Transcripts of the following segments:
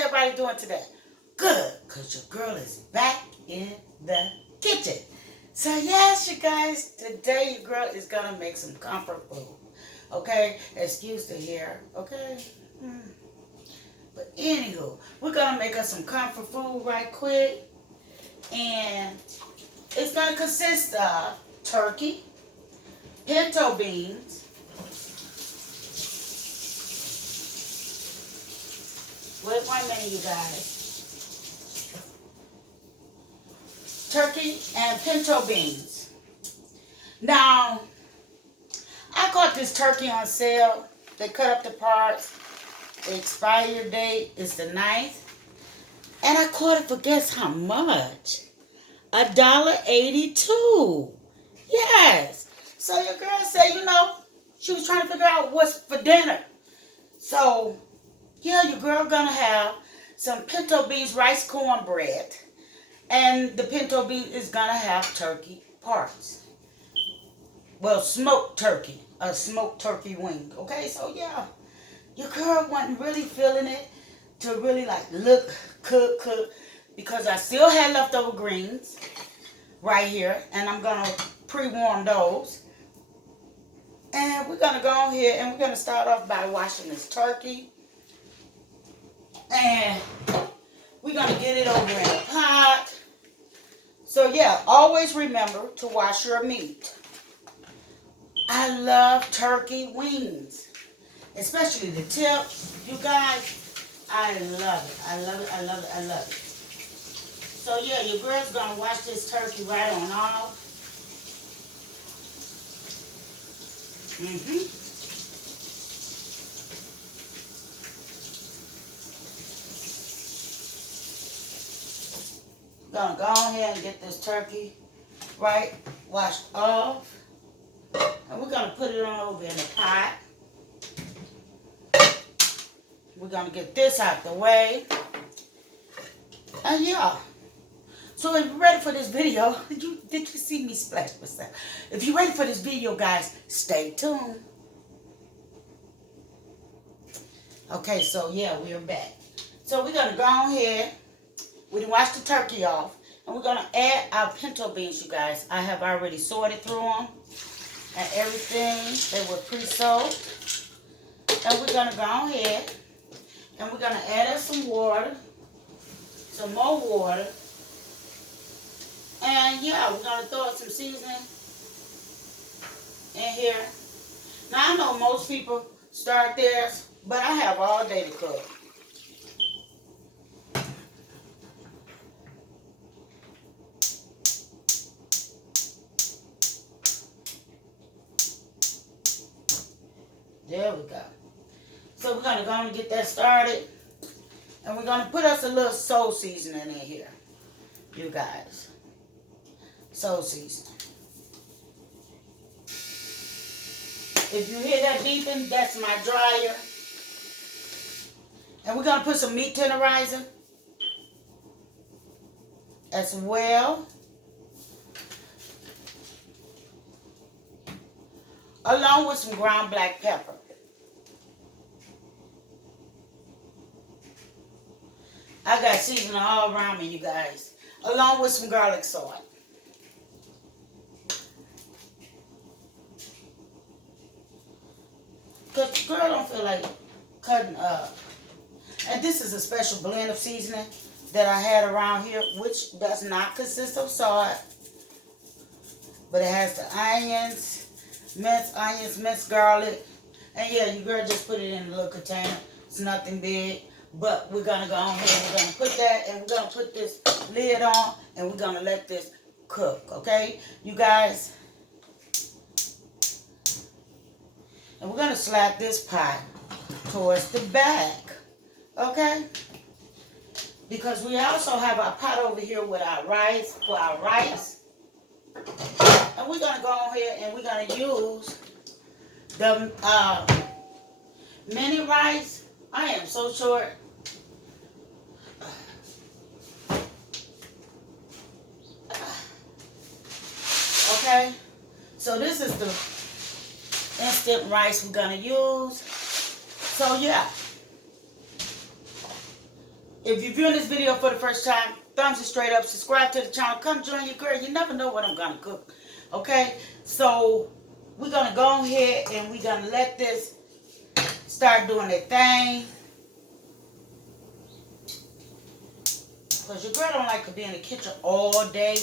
everybody doing today? Good, because your girl is back in the kitchen. So yes, you guys, today your girl is going to make some comfort food. Okay? Excuse the hair. Okay? But anywho, we're going to make us some comfort food right quick. And it's going to consist of turkey, pinto beans, wait 1 minute, you guys. Turkey and pinto beans. Now, I got this turkey on sale. They cut up the parts. The expiry date is the 9th. And I caught it for guess how much? $1.82. Yes. So your girl said, she was trying to figure out what's for dinner. So, yeah, your girl gonna have some pinto beans, rice cornbread. And the pinto bean is gonna have turkey parts. Well, smoked turkey. A smoked turkey wing. Okay, so yeah. Your girl wasn't really feeling it to really cook. Because I still had leftover greens right here. And I'm gonna pre-warm those. And we're gonna go on here and we're gonna start off by washing this turkey. And we're gonna get it over in a pot. So yeah, always remember to wash your meat. I love turkey wings, especially the tip. You guys, I love it. I love it. I love it. I love it. So yeah, your girl's gonna wash this turkey right on off. Gonna go ahead and get this turkey right washed off. And we're gonna put it on over in the pot. We're gonna get this out the way. And yeah. So if you're ready for this video, did you see me splash myself? If you're ready for this video, guys, stay tuned. Okay, so yeah, we're back. So we're gonna go ahead. We washed the turkey off. And we're going to add our pinto beans, you guys. I have already sorted through them. And everything. They were pre-soaked. And we're going to go ahead. And we're going to add us some water. Some more water. And yeah, we're going to throw some seasoning in here. Now I know most people start theirs. But I have all day to cook. There we go. So we're going to go and get that started. And we're going to put us a little soul seasoning in here. You guys. Soul seasoning. If you hear that beeping, that's my dryer. And we're going to put some meat tenderizer as well. Along with some ground black pepper. I got seasoning all around me, you guys. Along with some garlic salt. Because the girl don't feel like cutting up. And this is a special blend of seasoning that I had around here, which does not consist of salt. But it has the onions, minced garlic. And yeah, your girl just put it in a little container. It's nothing big. But we're going to go on here and we're going to put that and we're going to put this lid on and we're going to let this cook, okay? You guys. And we're going to slap this pot towards the back, okay? Because we also have our pot over here with our rice, for our rice. And we're going to go on here and we're going to use the mini rice. I am so short. Okay, so this is the instant rice we're gonna use. So yeah, If you're viewing this video for the first time, thumbs it straight up, subscribe to the channel, come join your girl. You never know what I'm gonna cook. Okay? So we're gonna go ahead and we're gonna let this start doing their thing. Because your girl don't like to be in the kitchen all day.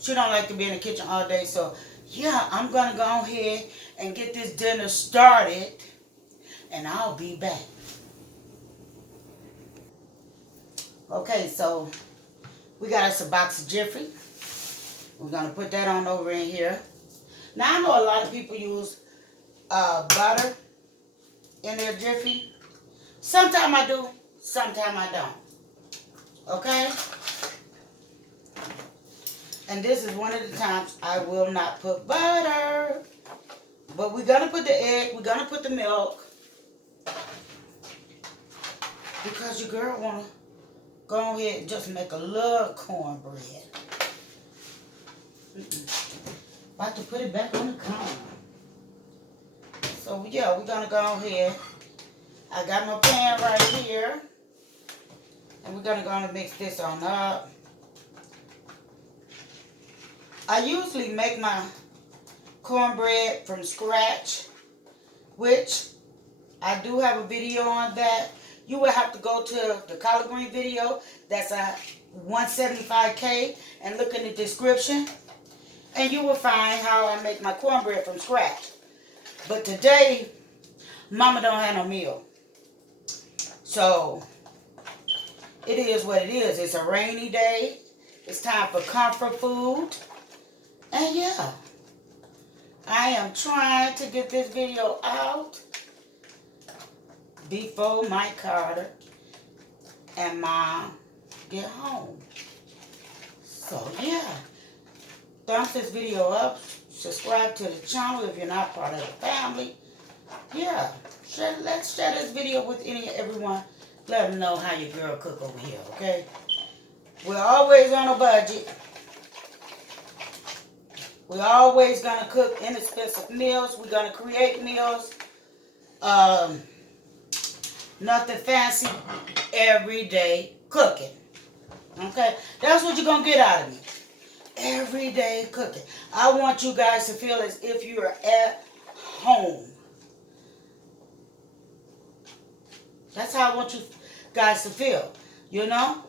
She don't like to be in the kitchen all day. So yeah, I'm gonna go ahead and get this dinner started. And I'll be back. Okay, so we got us a box of Jiffy. We're gonna put that on over in here. Now I know a lot of people use butter in their Jiffy. Sometimes I do, sometimes I don't. Okay? And this is one of the times I will not put butter. But we're gonna put the egg, we're gonna put the milk. Because your girl wanna go ahead and just make a little cornbread. About to put it back on the counter. So yeah, we're gonna go ahead. I got my pan right here. And we're gonna go and mix this on up. I usually make my cornbread from scratch, which I do have a video on that. You will have to go to the collard green video. That's a 175K and look in the description. And you will find how I make my cornbread from scratch. But today, Mama don't have no meal. So, it is what it is. It's a rainy day. It's time for comfort food. And yeah, I am trying to get this video out before Mike Carter and Mom get home. So yeah, thumbs this video up, subscribe to the channel if you're not part of the family. Yeah, let's share this video with everyone. Let them know how your girl cook over here, okay? We're always on a budget. We're always gonna cook inexpensive meals. We're gonna create meals. Nothing fancy, everyday cooking. Okay? That's what you're going to get out of me. Everyday cooking. I want you guys to feel as if you're at home. That's how I want you guys to feel. You know?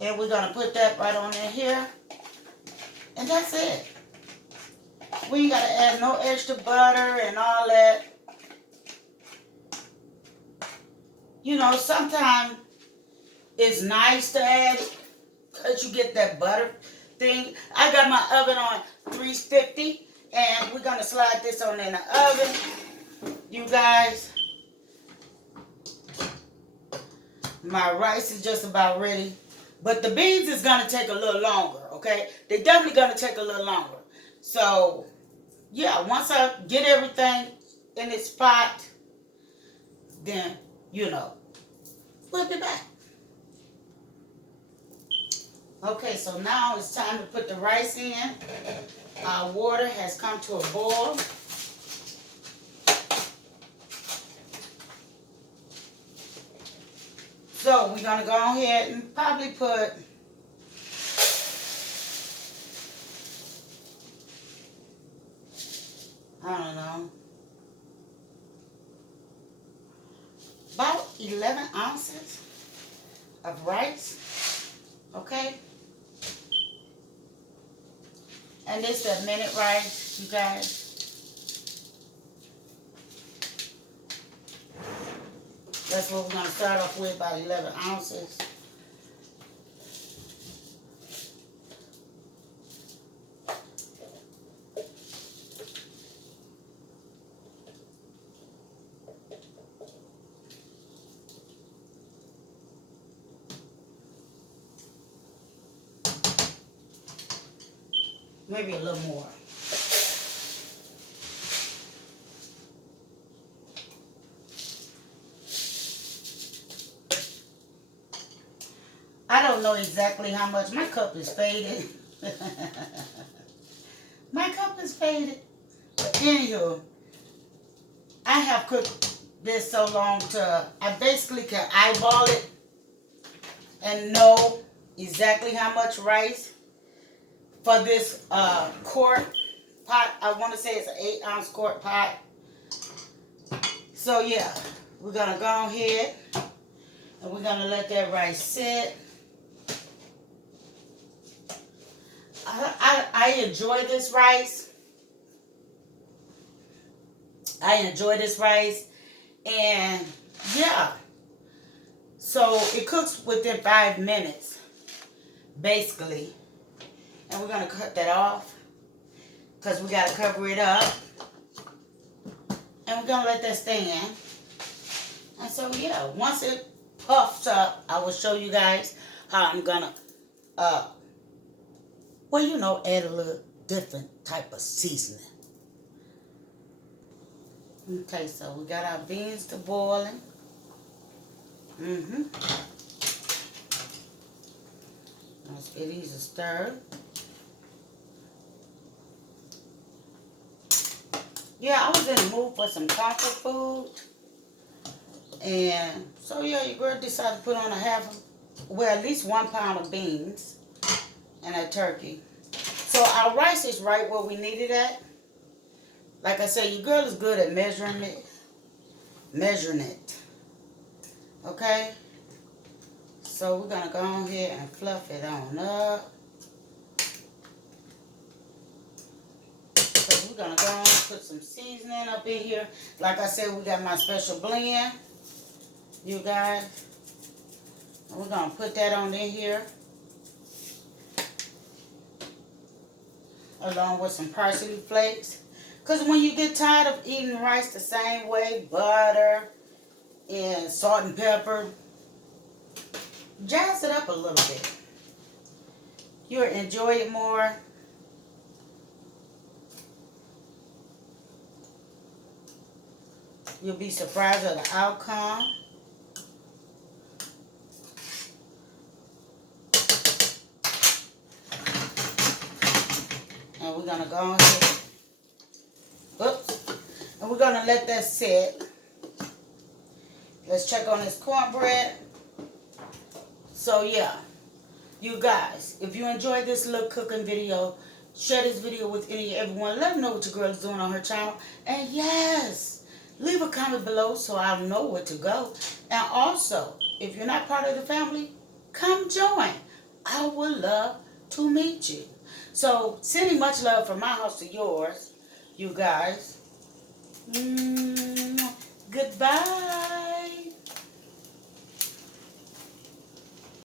And we're going to put that right on in here. And that's it. We ain't got to add no extra butter and all that. You know, sometimes it's nice to add it because you get that butter thing. I got my oven on 350 and we're going to slide this on in the oven. You guys, my rice is just about ready. But the beans is going to take a little longer, okay? They're definitely going to take a little longer. So, yeah, once I get everything in its spot, then, you know, we'll be back. Okay, so now it's time to put the rice in. Our water has come to a boil. So we're going to go ahead and probably put I don't know, about 11 ounces of rice, okay? And this is a minute rice, you guys. That's what we're going to start off with, about 11 ounces. Maybe a little more. I don't know exactly how much. My cup is faded. My cup is faded. But anywho, I have cooked this so long I basically can eyeball it and know exactly how much rice for this quart pot. I want to say it's an 8-ounce quart pot. So yeah, we're going to go ahead and we're going to let that rice sit. I enjoy this rice. I enjoy this rice. And yeah, so it cooks within 5 minutes, basically. And we're going to cut that off because we got to cover it up. And we're going to let that stand. And so, yeah, once it puffs up, I will show you guys how I'm going to, well, you know, add a little different type of seasoning. Okay, so we got our beans to boiling. Let's get these a stir. Yeah, I was in the mood for some comfort food. And so, yeah, your girl decided to put on at least 1 pound of beans and a turkey. So our rice is right where we need it at. Like I said, your girl is good at measuring it. Okay? So we're going to go on here and fluff it on up. So we're going to go on and put some seasoning up in here. Like I said, we got my special blend, you guys. And we're going to put that on in here. Along with some parsley flakes. Because when you get tired of eating rice the same way, butter and salt and pepper, jazz it up a little bit. You'll enjoy it more. You'll be surprised at the outcome. And we're going to go ahead. Oops. And we're going to let that sit. Let's check on this cornbread. So yeah, you guys, if you enjoyed this little cooking video, share this video with everyone. Let them know what your girl is doing on her channel. And yes, leave a comment below so I'll know where to go. And also, if you're not part of the family, come join. I would love to meet you. So, sending much love from my house to yours, you guys. Goodbye.